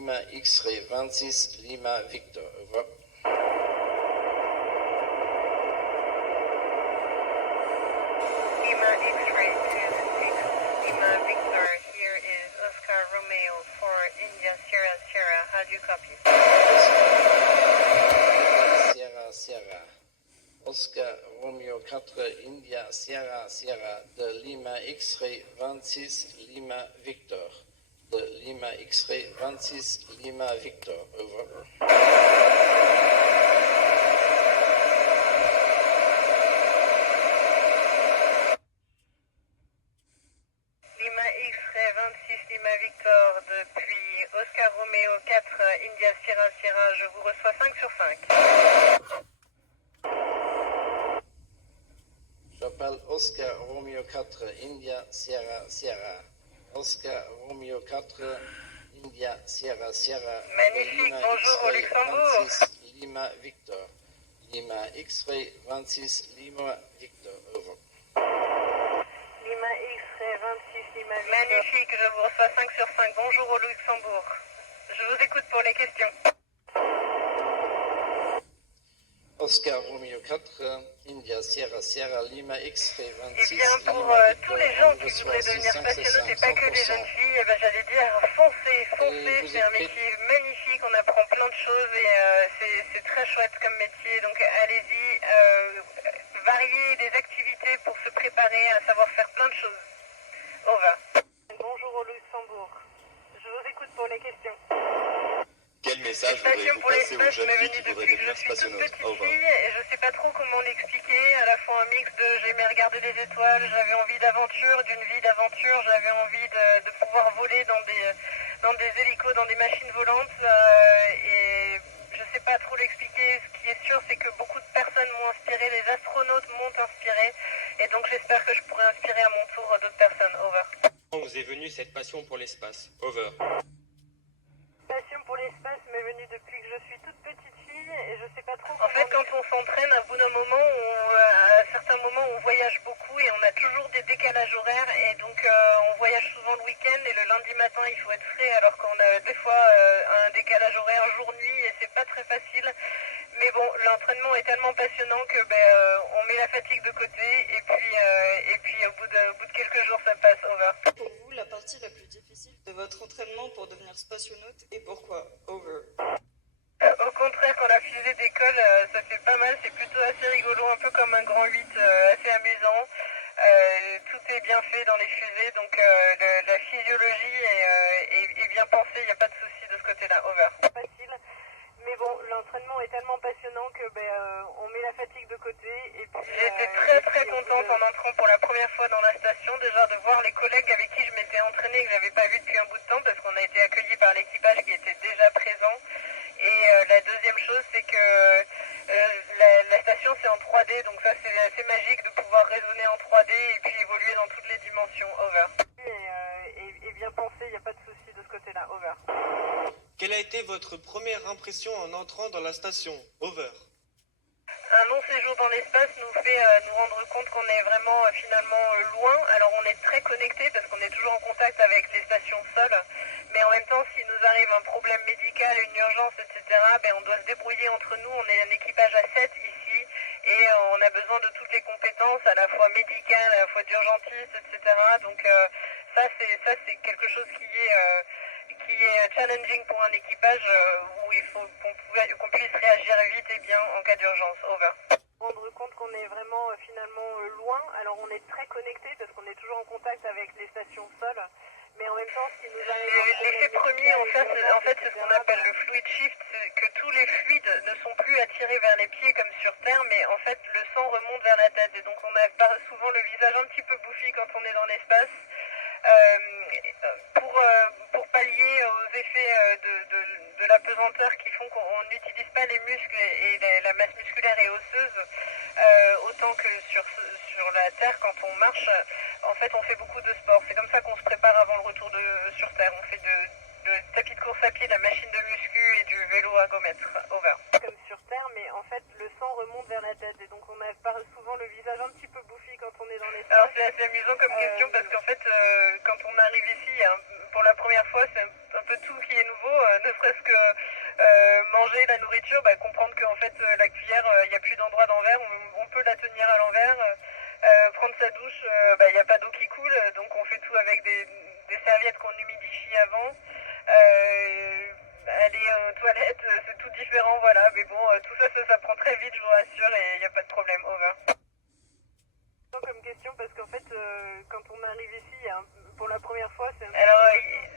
Lima X-ray 26 Lima Victor. Over. Lima X-ray 26 Lima Victor. Here is Oscar Romeo for India Sierra Sierra. How do you copy? Sierra Sierra. Oscar Romeo 4 India Sierra Sierra de Lima X-ray 26 Lima Victor. De Lima X-ray 26 Lima Victor. Over. Lima X-ray 26 Lima Victor depuis Oscar Romeo 4 India Sierra Sierra. Je vous reçois 5 sur 5. J'appelle Oscar Romeo 4 India Sierra Sierra. Oscar Romeo 4 India Sierra Sierra. Magnifique, Lima bonjour au X-ray Luxembourg. 26 Lima Victor. Lima X-ray 26 Lima Victor. Over. Lima X-ray 26 Lima Victor. Magnifique, je vous reçois 5 sur 5. Bonjour au Luxembourg. Je vous écoute pour les questions. Oscar Romeo 4 India Sierra Sierra Lima X-ray Eh 26 bien, pour Lima Victor. tous les gens On qui reçoit voudraient devenir 600, spationautes et 500, pas que les 100%. jeunes filles, eh ben, j'allais dire foncez, Et vous c'est un êtes métier magnifique, on apprend plein de choses et c'est très chouette comme métier, donc allez-y, variez les activités pour se préparer à savoir faire plein de choses. Over. Bonjour au Luxembourg, je vous écoute pour les questions. Quel message Station voudriez-vous pour passer aux l'espace jeunes m'est filles venue qui voudraient depuis que je devenir suis toute spationautes? petite Over. fille et je sais pas trop comment l'expliquer, à la fois un mix de j'aimais regarder les étoiles, j'avais envie d'aventure, d'une vie d'aventure, j'avais envie de pouvoir voler dans des hélicos, dans des machines volantes et je sais pas trop l'expliquer. Ce qui est sûr, c'est que beaucoup de personnes m'ont inspiré, les astronautes m'ont inspiré et donc j'espère que je pourrai inspirer à mon tour d'autres personnes. Over. Comment vous est venue cette passion pour l'espace? Over. Passion pour l'espace m'est venue depuis que je suis toute petite fille et je sais pas trop. En fait, quand on s'entraîne, à bout d'un moment, à certains moments, on voyage beaucoup et on a toujours des décalages horaires et donc on voyage souvent le week-end et le lundi matin, il faut être frais alors qu'on a des fois un décalage horaire jour-nuit et c'est pas très facile. Mais bon, l'entraînement est tellement passionnant que on met la fatigue de côté et puis au bout de quelques jours, ça passe. Over. Pour vous, la partie la plus difficile de votre entraînement pour devenir spationaute et pourquoi? Over. Au contraire, quand la fusée décolle, ça fait pas mal, c'est plutôt assez rigolo, un peu comme un grand 8, assez amusant. Tout est bien fait dans les fusées, donc la physiologie est bien pensée, il n'y a pas de souci de ce côté-là. Over. Facile, mais bon, l'entraînement est tellement passionnant que on met la fatigue de côté. Et puis j'étais très contente en entrant pour la première fois dans la station, déjà de voir les collègues avec qui je m'étais entraînée, que j'avais pas vu depuis un bout de temps, parce qu'on a été accueillis par l'équipage qui était déjà présent. Et la deuxième chose, c'est que la station c'est en 3D, donc ça c'est assez magique de pouvoir raisonner en 3D et puis évoluer dans toutes les dimensions. Over. Et bien pensé, il n'y a pas de souci de ce côté-là. Over. Quelle a été votre première impression en entrant dans la station? Over. Un long séjour dans l'espace nous fait nous rendre compte qu'on est vraiment finalement loin. Alors on est très connecté parce qu'on est toujours en contact avec les stations Sol. Mais en même temps, s'il nous arrive un problème médical, une urgence, etc., on doit se débrouiller entre nous. On est un équipage à 7 ici et on a besoin de toutes les compétences, à la fois médicales, à la fois d'urgentiste, etc. Donc ça c'est quelque chose qui est challenging pour un équipage où il faut qu'on puisse réagir vite et bien en cas d'urgence. Over. Rendre compte qu'on est vraiment finalement loin. Alors on est très connecté parce qu'on est toujours en contact avec les stations Sol. Mais en même temps, ce qui nous arrive. L'effet premier, en fait, c'est ce qu'on appelle le fluid shift, c'est que tous les fluides ne sont plus attirés vers les pieds comme sur Terre, mais en fait, le sang remonte vers la tête. Et donc, on a souvent le visage un petit peu bouffi quand on est dans l'espace. Pour pallier aux effets de la pesanteur qui font qu'on n'utilise pas les muscles et la masse musculaire et osseuse autant que sur la Terre quand on marche. En fait, on fait beaucoup de sport. C'est comme ça qu'on se prépare avant le retour sur Terre. On fait de tapis de course à pied, de la machine de muscu et du vélo ergomètre. Over. Comme sur Terre, mais en fait, le sang remonte vers la tête et donc on a souvent le visage un petit peu bouffi quand on est dans l'espace. Alors c'est assez amusant comme question parce qu'en fait quand on arrive ici pour la première fois c'est un peu tout qui est nouveau, ne serait-ce que manger la nourriture, comprendre qu'en fait la cuillère il n'y a plus d'endroit d'envers, on peut la tenir à l'envers, prendre sa douche, il n'y a pas d'eau qui coule donc on fait tout avec des serviettes qu'on humidifie avant. Aller aux toilettes, c'est tout différent, voilà. Mais bon, tout ça, ça prend très vite, je vous rassure, et il n'y a pas de problème. Over. Comme question, parce qu'en fait, quand on arrive ici, pour la première fois, c'est... Alors,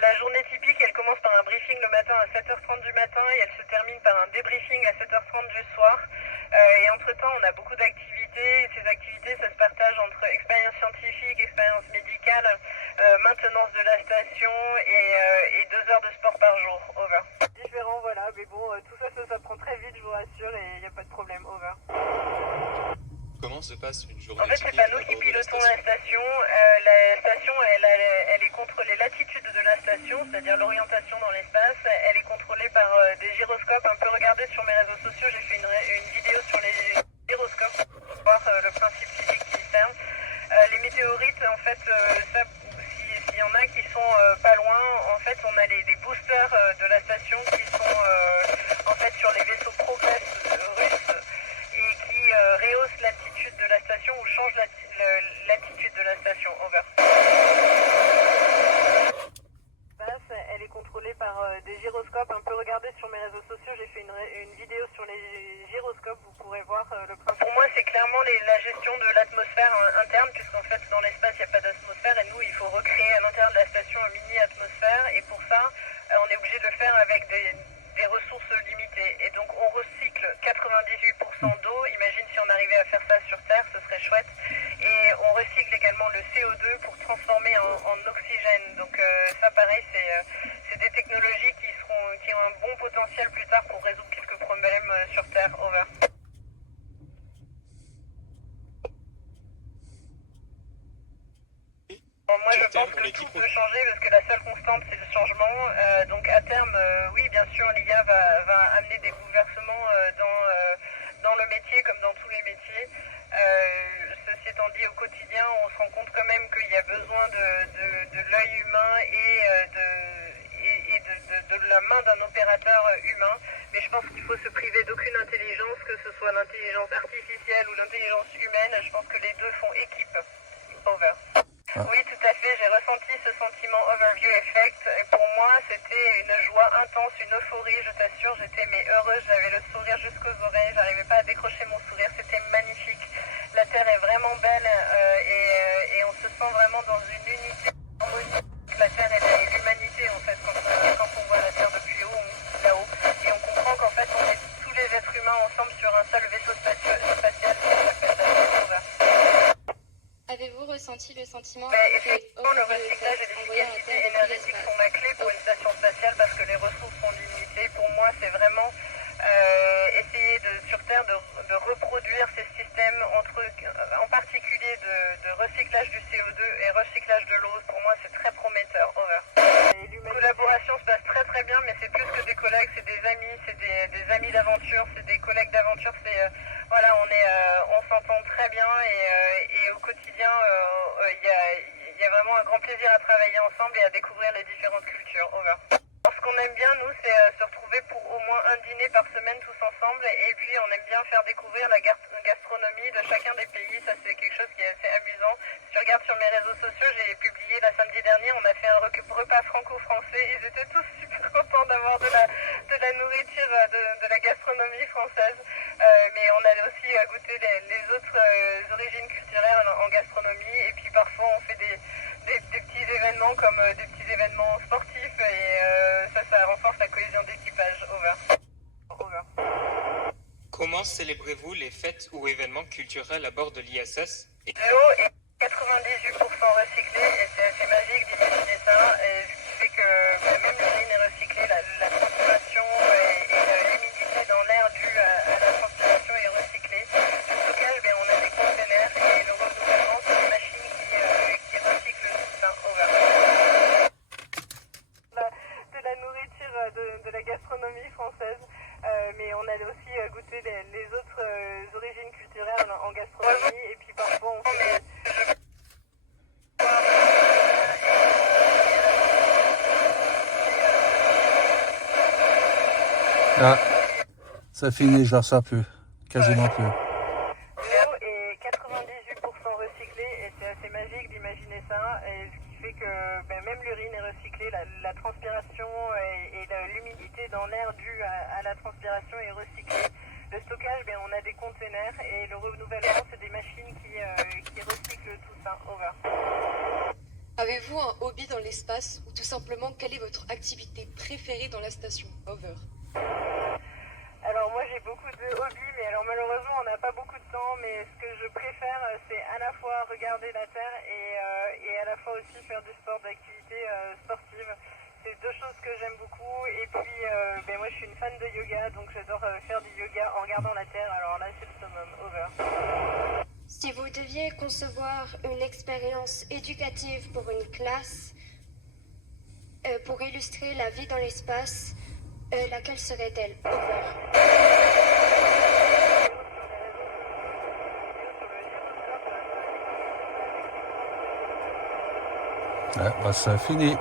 la journée typique, elle commence par un briefing le matin à 7h30 du matin et elle se termine par un débriefing à 7h30 du soir. Et entre-temps, on a beaucoup d'activités. Et ces activités, ça se partage entre expérience scientifique, expérience médicale, maintenance de la station et 2 heures de sport par jour. Over. Différent, voilà. Mais bon, tout ça, ça prend très vite, je vous rassure, et il n'y a pas de problème. Over. Comment se passe une journée En fait, c'est pas nous qui pilotons la station. La station, elle est contre les latitudes de la station, c'est-à-dire l'orientation dans l'espace. Elle est contrôlée par des gyroscopes. Un peu regardez sur mes réseaux sociaux, j'ai fait une vidéo sur les gyroscopes pour voir le principe physique qui servent. Les météorites, en fait, s'il y en a qui sont pas loin, en fait, on a les boosters de la station qui sont en fait sur les vaisseaux Progress russes et qui rehaussent l'altitude de la station ou changent l'altitude de la station. Over. Elle est contrôlée par des gyroscopes. Un peu regardez sur mes réseaux sociaux, j'ai fait une vidéo sur les gyroscopes, vous pourrez voir le principe. Pour moi, c'est clairement la gestion de l'atmosphère interne, puisqu'en fait, dans l'espace, il n'y a pas d'atmosphère, et nous, il faut recréer à l'intérieur de la station une mini-atmosphère, et pour ça, on est obligé de le faire avec des ressources limitées. Et donc, on recycle 98% d'eau. Imagine si on arrivait à faire ça sur Terre, ce serait chouette. Et on recycle également le CO2 pour transformer en oxygène. Donc, ça, pareil, c'est des technologies qui ont un bon potentiel plus tard pour résoudre quelques problèmes sur Terre. Over. Bon, moi, je pense que tout peut changer parce que la seule constante, c'est le changement. Donc, à terme, oui, bien sûr, l'IA va amener des bouleversements dans le métier comme dans tous les métiers. Ceci étant dit, au quotidien, on se rend compte quand même qu'il y a besoin de l'œil humain et de la main d'un opérateur humain. Mais je pense qu'il faut se priver d'aucune intelligence, que ce soit l'intelligence artificielle ou l'intelligence humaine. Je pense que les deux font équipe. Over. Oui, tout à fait. J'ai ressenti ce sentiment overview effect. Et pour moi, c'était une joie intense, une euphorie. Je t'assure, j'étais heureuse. J'avais le sourire jusqu'aux oreilles. J'arrivais pas à décrocher mon sourire. C'était magnifique. La Terre est vraiment belle et on se sent vraiment dans une unité. La Terre et l'humanité, en fait, quand on voit la Terre depuis là-haut. Et on comprend qu'en fait, on est tous les êtres humains ensemble sur un seul vaisseau spatial qui s'appelle la Terre. Avez-vous ressenti le sentiment effectivement, le recyclage et l'efficacité énergétique sont la clé pour une station spatiale parce que les ressources sont limitées. Pour moi, c'est vraiment essayer sur Terre de reproduire ces systèmes en particulier de recyclage du CO2 et recyclage de l'eau. Pour moi, c'est très prometteur. Over. La collaboration se passe très très bien, mais c'est plus que des collègues, c'est des amis, c'est des amis d'aventure, c'est des collègues d'aventure. Voilà, on s'entend très bien et au quotidien, il y a vraiment un grand plaisir à travailler ensemble et à découvrir les différentes cultures. Over. Ce qu'on aime bien, nous, c'est se retrouver pour au moins un dîner par semaine tous ensemble. Et puis, on aime bien faire découvrir la gastronomie de chacun des pays. Ça, c'est quelque chose qui est assez amusant. Si tu regardes sur mes réseaux sociaux, j'ai publié samedi dernier, on a fait un repas franco-français. Ils étaient tous super contents d'avoir de la nourriture, de la gastronomie française. Mais on a aussi goûté les autres origines culturelles en gastronomie. Et puis, parfois, on fait des petits événements comme des petits événements sportifs et ça renforce la cohésion d'équipage. Over. Over. Comment célébrez-vous les fêtes ou événements culturels à bord de l'ISS? L'eau est 98% recyclée et c'est assez magique d'imaginer ça. Et ce qui fait que même l'urine est recyclée, la transpiration et l'humidité dans l'air due à la transpiration est recyclée. Le stockage, on a des conteneurs et le renouvellement, c'est des machines qui recyclent tout ça. Over. De la nourriture, de la gastronomie française, mais on a aussi goûté les autres en gastronomie et puis parfois on fait... Ah, ça finit, je la reçois plus. Quasiment plus. L'eau est 98% recyclée et c'est assez magique d'imaginer ça. Et ce qui fait que même l'urine est recyclée, la transpiration et l'humidité dans l'air due à la transpiration est recyclée. Le stockage, on a des containers et le renouvellement, c'est des machines qui recyclent tout ça. Over. Avez-vous un hobby dans l'espace ou tout simplement quelle est votre activité préférée dans la station? Over. Alors moi j'ai beaucoup de hobbies, mais alors malheureusement on n'a pas beaucoup de temps, mais ce que je préfère c'est à la fois regarder la Terre et à la fois aussi faire du sport, d'activités sportives. C'est deux choses que j'aime beaucoup et puis moi je suis une fan de yoga, donc j'adore faire du yoga en regardant la Terre, alors là c'est le summum. Over. Si vous deviez concevoir une expérience éducative pour une classe, pour illustrer la vie dans l'espace, laquelle serait-elle? Over. Ouais, bah, ça finit.